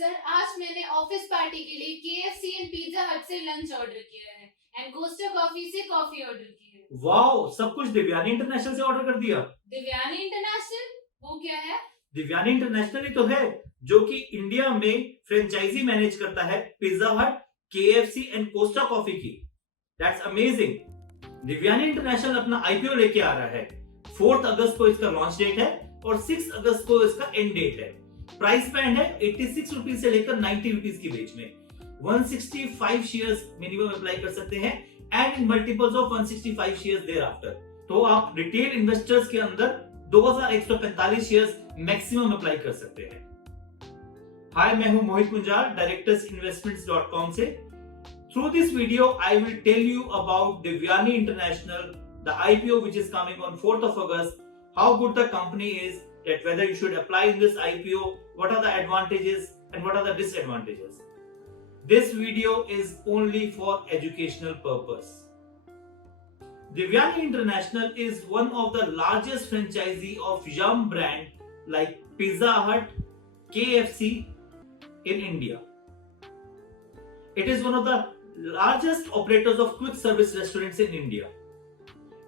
Sir आज मैंने office party के लिए KFC एंड पिज्जा हट से लंच ऑर्डर किया है एंड कोस्टा कॉफी से कॉफी ऑर्डर की है। वाओ, सब कुछ दिव्यानी इंटरनेशनल से ऑर्डर कर दिया। दिव्यानी इंटरनेशनल वो क्या है? दिव्यानी इंटरनेशनल ही तो है जो कि इंडिया में फ्रेंचाइजी मैनेज करता है Pizza Hut, KFC and Costa Coffee की। That's amazing. दिव्यानी इंटरनेशनल अपना IPO लेके आ रहा है। 4 अगस्त को इसका लॉन्च डेट है और 6 अगस्त को इसका एंड डेट है। प्राइस बैंड है 86 रुपीज से लेकर 90 रुपीज के बीच में। 165 शेयर्स मिनिमम अप्लाई कर सकते हैं and in multiples of 165 shares thereafter. तो आप रिटेल इन्वेस्टर्स के अंदर 2145 शेयर्स मैक्सिमम अप्लाई कर सकते हैं। हाय, मैं हूं मोहित मुंजाल, directorsinvestments.com से। Through this video, I will tell you about Devyani International, the IPO which is coming on 4th of August, how good the company is, that whether you should apply in this IPO, what are the advantages and what are the disadvantages. This video is only for educational purpose. Devyani International is one of the largest franchisee of Yum brand like Pizza Hut, KFC in India. It is one of the largest operators of quick service restaurants in India.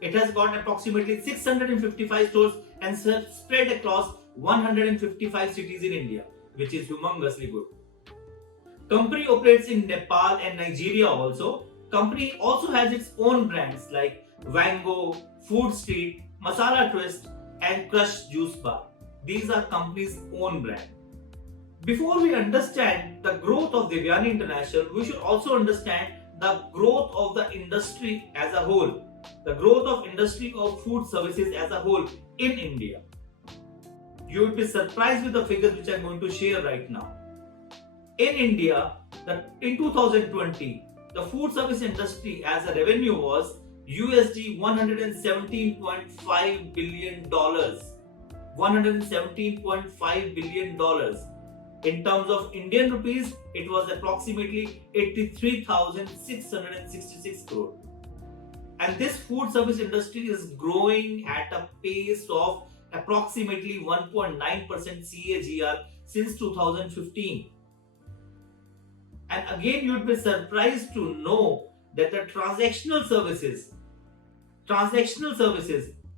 It has got approximately 655 stores and spread across 155 cities in India, which is humongously good. Company operates in Nepal and Nigeria also. Company also has its own brands like Wango, Food Street, Masala Twist and Crush Juice Bar. These are company's own brand. Before we understand the growth of Devyani International, we should also understand the growth of the industry as a whole, the growth of industry of food services as a whole in India. You would be surprised with the figures which I am going to share right now. In India, in 2020, the food service industry as a revenue was USD $117.5 billion. $117.5 billion. In terms of Indian rupees, it was approximately 83,666 crore. And this food service industry is growing at a pace of approximately 1.9% CAGR since 2015. And again, you'd be surprised to know that the transactional services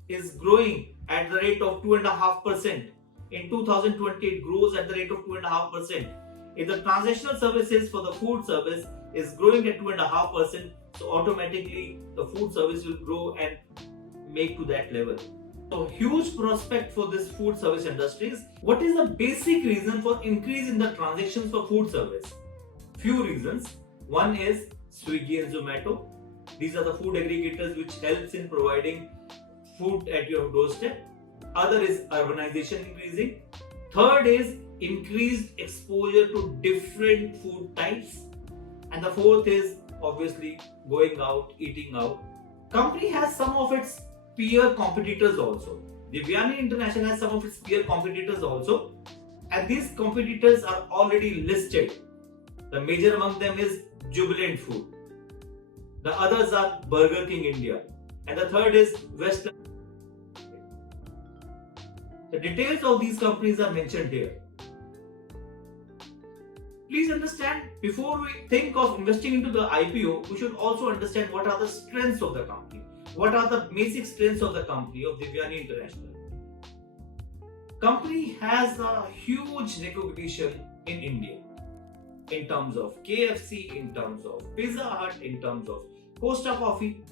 is growing at the rate of 2.5%. In 2020, it grows at the rate of 2.5%. If the transactional services for the food service is growing at 2.5%, so automatically the food service will grow and make to that level. So huge prospect for this food service industries. What is the basic reason for increase in the transactions for food service? Few reasons. One is Swiggy and Zomato. These are the food aggregators which helps in providing food at your doorstep. Other is urbanization increasing. Third is increased exposure to different food types. And the fourth is obviously going out, eating out. Company has some of its peer competitors also. Devyani International has some of its peer competitors also. And these competitors are already listed. The major among them is Jubilant Food. The others are Burger King India. And the third is Western. The details of these companies are mentioned here. Please understand, before we think of investing into the IPO, we should also understand what are the strengths of the company. What are the basic strengths of the company of Devyani International? Company has a huge recognition in India in terms of KFC, in terms of Pizza Hut, in terms of Costa Coffee.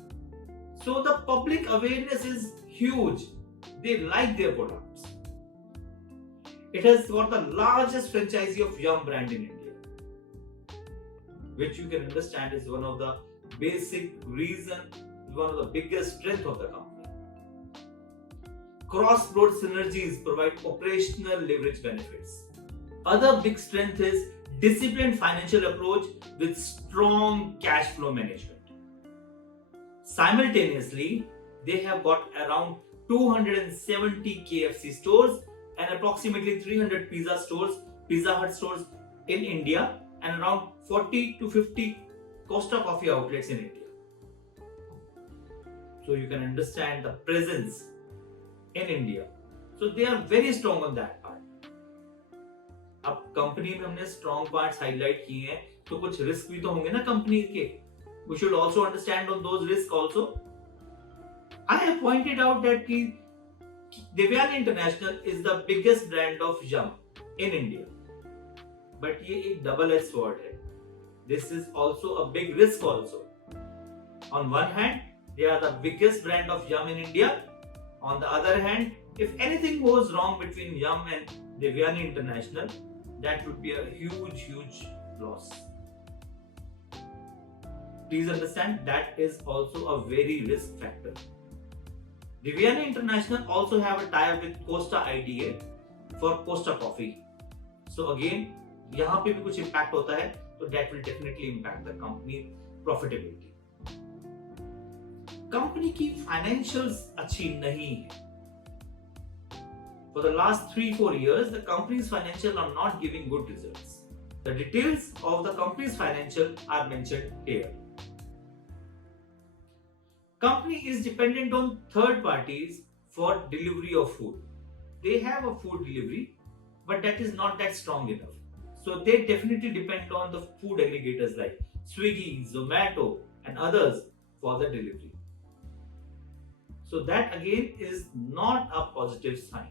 So the public awareness is huge. They like their products. It has got the largest franchisee of Yum brand in India, which you can understand is one of the basic reason, one of the biggest strength of the company. Cross-border synergies provide operational leverage benefits. Other big strength is disciplined financial approach with strong cash flow management. Simultaneously, they have got around 270 KFC stores and approximately 300 Pizza Hut stores in India and around 40 to 50 Costa Coffee outlets in India. So you can understand the presence in India. So they are very strong on that part. अब company में हमने strong parts highlight किए हैं, तो कुछ risk भी तो होंगे ना कंपनी के. We should also understand on those risks also. I have pointed out that Devyani International is the biggest brand of Yum in India. But ये एक double-edged sword है. This is also a big risk also. On one hand, they are the biggest brand of Yum in India. On the other hand, if anything goes wrong between Yum and Devyani International, that would be a huge loss. Please understand that is also a very risk factor. Devyani International also have a tie-up with Costa IDA for Costa Coffee. So again, यहाँ पे भी कुछ impact होता है, तो that will definitely impact the company profitability. Company की financials अच्छी नहीं है. For the last 3-4 years, the company's financials are not giving good results. The details of the company's financial are mentioned here. Company is dependent on third parties for delivery of food. They have a food delivery, but that is not that strong enough. So they definitely depend on the food aggregators like Swiggy, Zomato and others for the delivery. So that again is not a positive sign.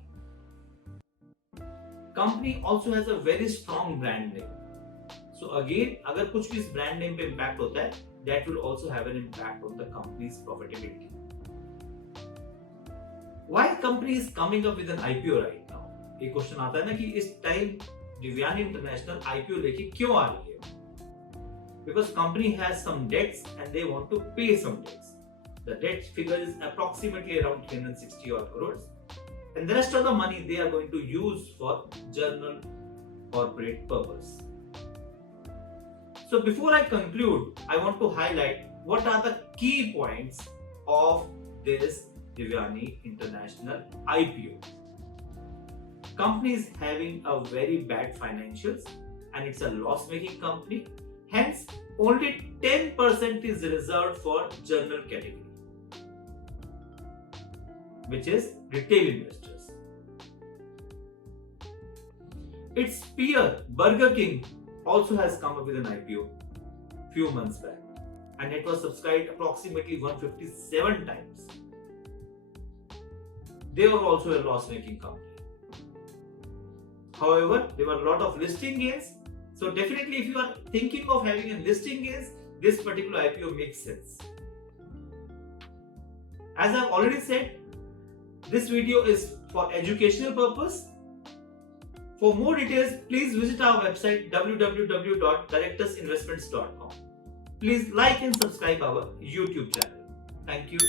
Company also has a very strong brand name. So again, अगर कुछ भी इस brand name पे impact होता है, that will also have an impact on the company's profitability. Why company is coming up with an IPO right now? एक question आता है ना कि इस टाइम Devyani International IPO लेके क्यों आ रही है? Because company has some debts and they want to pay some debts. The debt figure is approximately around 360 odd crores, and the rest of the money they are going to use for general corporate purpose. So before I conclude, I want to highlight what are the key points of this Devyani International IPO. Company is having a very bad financials and it's a loss-making company. Hence, only 10% is reserved for general category, which is retail investors. Its peer, Burger King, also has come up with an IPO few months back, and it was subscribed approximately 157 times. They were also a loss-making company. However, there were a lot of listing gains. So definitely if you are thinking of having a listing gains, this particular IPO makes sense. As I've already said, this video is for educational purpose. For more details, please visit our website www.directorsinvestments.com. Please like and subscribe our YouTube channel. Thank you.